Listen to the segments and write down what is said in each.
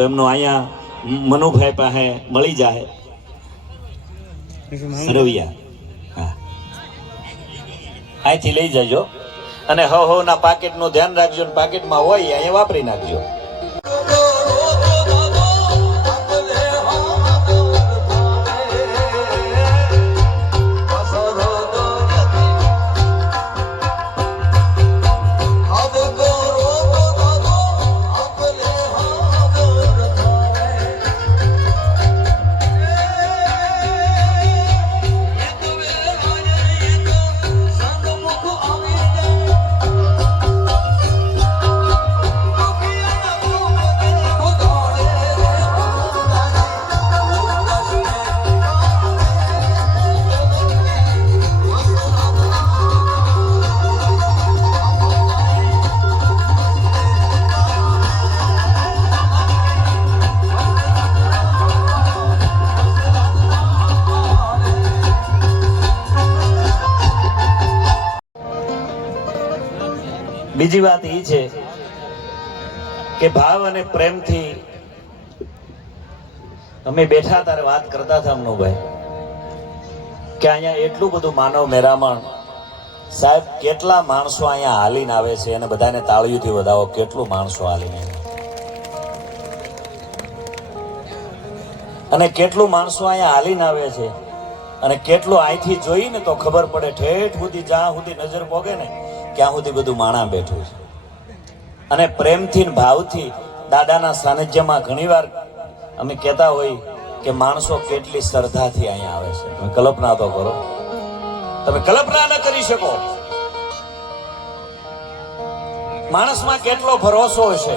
તો એમનું અહીંયા મનુભાઈ પાસે મળી જાય રવિયા, હા અહીંથી લઈ જજો અને ના પાકેટનું ધ્યાન રાખજો, પાકેટમાં હોય અહીંયા વાપરી નાખજો. બીજી વાત એ છે કે ભાવ અને પ્રેમથી અમે બેઠા ત્યારે વાત કરતા હતા અમનુભાઈ કે અહીંયા એટલું બધું માનવ મેરામણ, સાહેબ કેટલા માણસો અહીંયા હાલીને આવે છે અને બધાને તાળીઓથી વધાવો, કેટલું માણસો હાલીને અને કેટલું માણસો અહીંયા હાલીને આવે છે અને કેટલું અહીંથી જોઈને તો ખબર પડે ઠેઠ સુધી જ્યાં સુધી નજર પોગે ને ત્યાં સુધી બધું માણા બેઠું છે. અને પ્રેમથી ભાવથી દાદાના સાનિધ્યમાં ઘણીવાર અમે કહેતા હોય કે માણસો કેટલી શ્રદ્ધાથી અહીંયા આવે છે. તમે કલ્પના તો કરો, તમે કલ્પના ન કરી શકો માણસમાં કેટલો ભરોસો છે.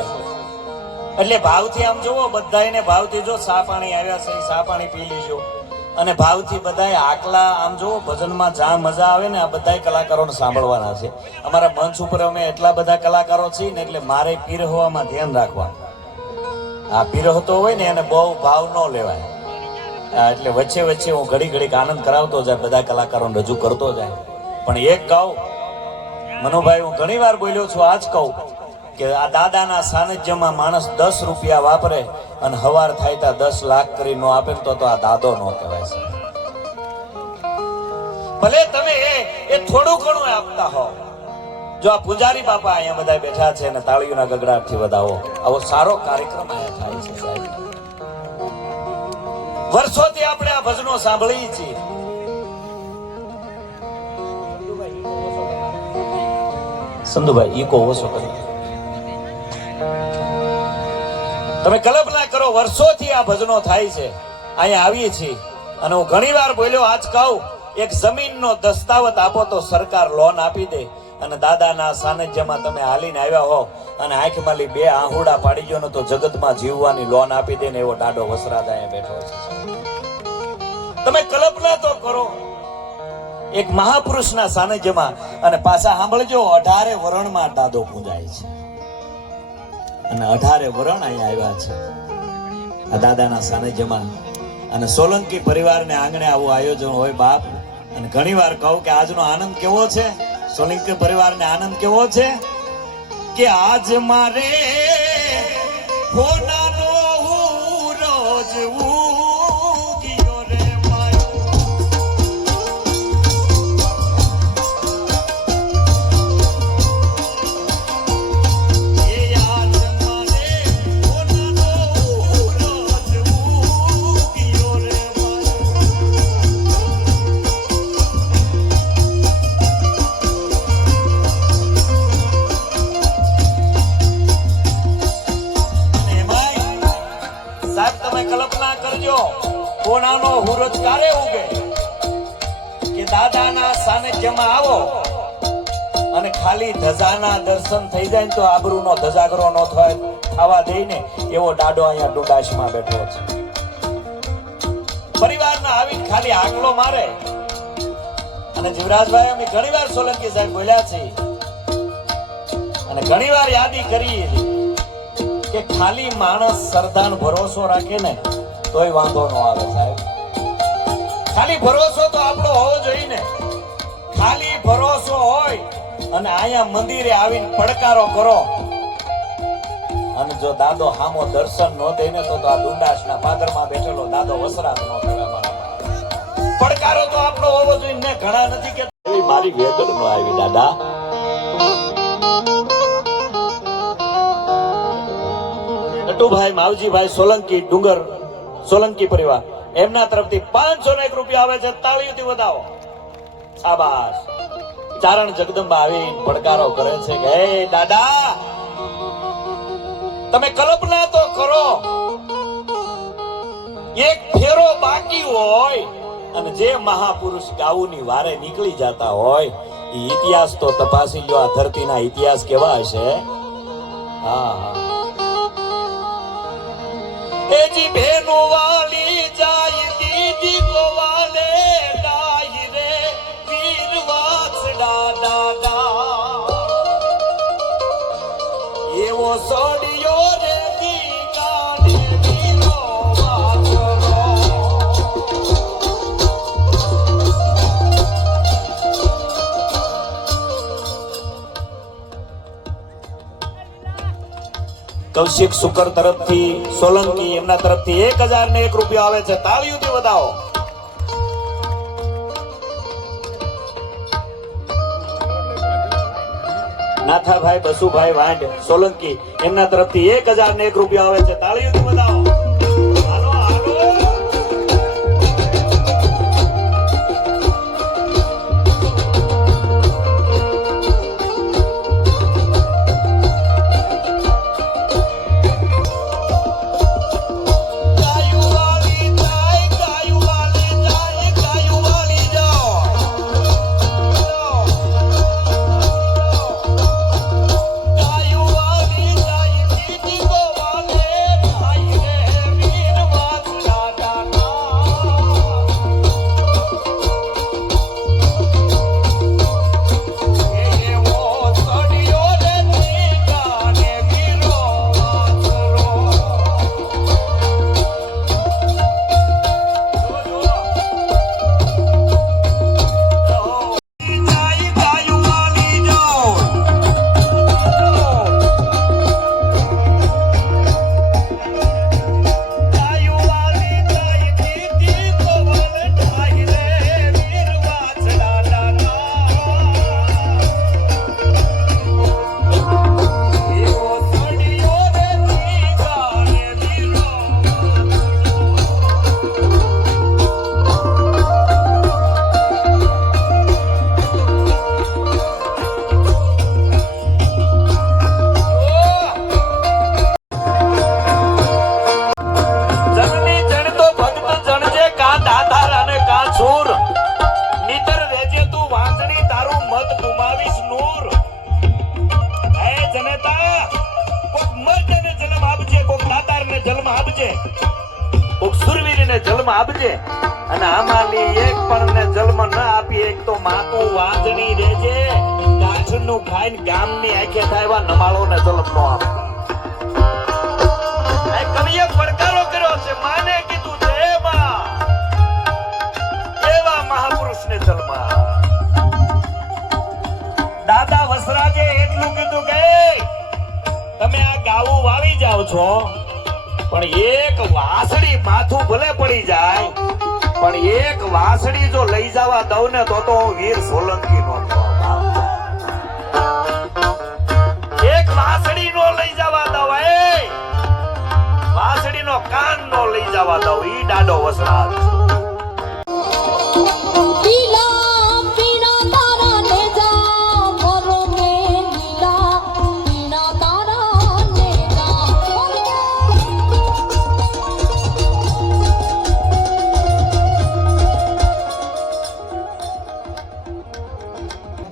એટલે ભાવથી આમ જોવો બધાને ભાવથી જો સા પાણી આવ્યા છે સા પાણી પી લીજો અને ભાવથી બધાય આકલા આમ જો ભજનમાં જ્યાં મજા આવે ને આ બધા કલાકારોને સાંભળવાના છે. અમારા મંચ ઉપર અમે એટલા બધા કલાકારો છીએ ને એટલે મારે પીરહવામાં ધ્યાન રાખવાનું. આ પીરહતો હોય ને એને બહુ ભાવ ન લેવાય, એટલે વચ્ચે વચ્ચે હું ઘડી ઘડીક આનંદ કરાવતો જાય, બધા કલાકારોને રજૂ કરતો જાય. પણ એક કહું મનુભાઈ, હું ઘણી વાર બોલ્યો છું, આજ કહું કે આ દાદાના સાનિધ્યમાં માણસ 10 રૂપિયા વાપરે અને હવાર થાય ત્યાં 10 લાખ કરી નો આપે તો આ દાદો નો કહેવાય છે. ભલે તમે એ થોડું ઘણું આપતા હો. જો આ પૂજારી બાપા અહીંયા બધા બેઠા છે અને તાળીઓના ગગડાટથી વધાવો, આવો સારો કાર્યક્રમ અહીંયા થાય છે સાહેબ. વર્ષોથી આપણે આ ભજનો સાંભળીએ છીએ. સંધુભાઈ ઈકો ઓછો કરી. તમે કલ્પના કરો વર્ષોથી આ ભજનો થાય છે, અહીંયા આવીએ છીએ અને હું ઘણી વાર બોલ્યો, આજ કહું એક જમીનનો દસ્તાવેજ આપો તો સરકાર લોન આપી દે અને દાદાના સાનિધ્યમાં તમે હાલીને આવ્યા હો અને આંખમાં 2 આહુડા પાડી ગયો ને તો જગતમાં જીવવાની લોન આપી દે ને એવો ટાઢો વસરાજ અહીંયા બેઠો છે. તમે કલ્પના તો કરો એક મહાપુરુષના સાનિધ્યમાં અને પાછા સાંભળજો 18 વરણમાં દાદો પૂજાય છે અને 18 વરણ અહીંયા આવ્યા છે આ દાદાના સાનિધ્યમાં. અને સોલંકી પરિવારને આંગણે આવું આયોજન હોય બાપ. અને ઘણી વાર કહું કે આજનો આનંદ કેવો છે, સોલંકી પરિવારને આનંદ કેવો છે કે આજ મારે હોનાનો રોજ ઉગ્યો રે માયો. કોનાનો હુરજ ક્યારે ઉગે કે દાદાના સાનિધ્યમાં આવો અને ખાલી ધજાના દર્શન થઈ જાય તો આબરૂનો ધજાગરો ન થાય ખાવા દઈને એવો ડાડો અહીંયા ડુડાશમાં બેઠો છે. પરિવારના આવીને ખાલી આકલો મારે. અને જીવરાજભાઈ અમે ઘણીવાર સોલંકી સાહેબ બોલ્યા છે અને ઘણીવાર યાદી કરી કે ખાલી માણસ શ્રદ્ધાનો ભરોસો રાખે ને તોય વાંધો ન આવે સાહેબ. ખાલી ભરોસો તો આપણો હોવો જોઈએ ને. ખાલી ભરોસો હોય અને અહીંયા મંદિરે આવીને પડકારો કરો અને જો દાદો હામો દર્શન નો દે ને તો આ ડુંડાસના પાદરમાં બેઠેલો દાદો વસરાત નો કરે મારા પડકારો તો આપણો હોવો જોઈએ ને ઘણા નથી કે મારી વેદન નો આવી દાદા નટુભાઈ માવજીભાઈ સોલંકી ડુંગર સોલંકી પરિવાર એમના તરફથી 501 રૂપિયા આવે છે તાળીઓથી વધાવો શાબાશ ચારણ જગદંબા આવી પડકારો કરે છે કે હે દાદા તમે કલ્પના તો કરો એક ફેરો બાકી હોય અને જે મહાપુરુષ ગાવુની વારે નીકળી જતા હોય એ ઇતિહાસ તો તપાસી લો આ ધરતીના ઇતિહાસ કેવા હશે હા એજી ભેનો વાલી જાય દીદી ગોવાલે ડાઈ રે વીર વાછડા દાદા એવો સોડિયો રે દીગાને વીરો વાછડો કૌશિક સુકર તરફથી સોલંકી એમના તરફથી 1001 રૂપિયા આવે છે તાળીઓથી વધાવો નાથાભાઈ બસુભાઈ વાંડ સોલંકી એમના તરફથી 1001 રૂપિયા આવે છે તાળીઓથી વધાવો હાલો હાલો જન્મ આપજે અને આમાંની એક પણ ને જન્મ ન આપી એક તો માતું વાંજણી રેજે ગાંઠનું ખાઈને ગામની આંખે થાય નમાળો ને જન્મ નો આપે આ કવિએ પડકારો કર્યો છે માને કીધું છે એવા મહાપુરુષને જન્મ દાદા વસરાજે એટલું કીધું કે તમે આ ગાવું વાવી જાવ છો પણ એક વાસળી માથું ભલે પડી જાય પણ એક વાસળી જો લઈ જવા દઉં ને તો હું વીર સોલંકી નો એક વાસળી નો લઈ જવા દઉં વાસળી નો કાન નો લઈ જવા દઉં ઈ દાડો વસરાજ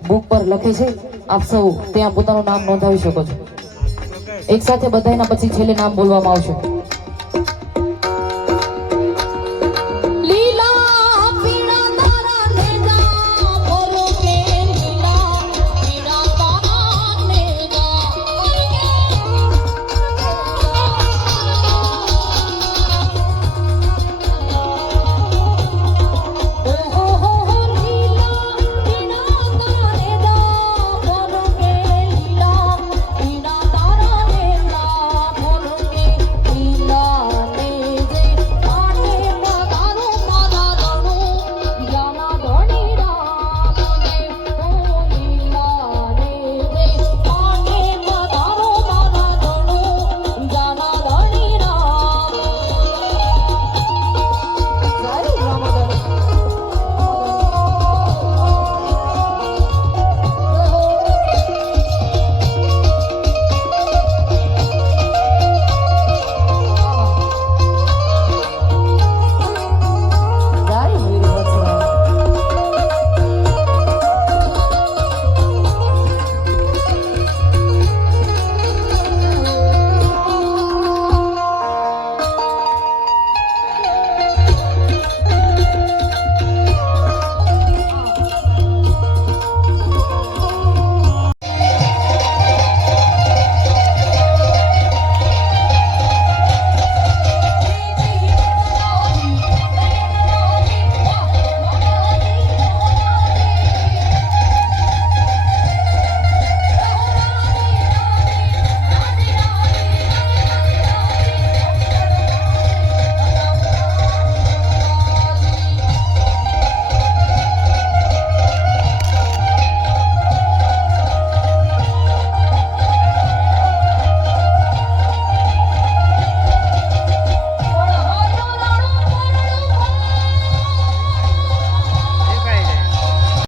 બુક પર લખે છે આપ સૌ ત્યાં પોતાનું નામ નોંધાવી શકો છો એક સાથે બધાના પછી છેલ્લે નામ બોલવામાં આવશે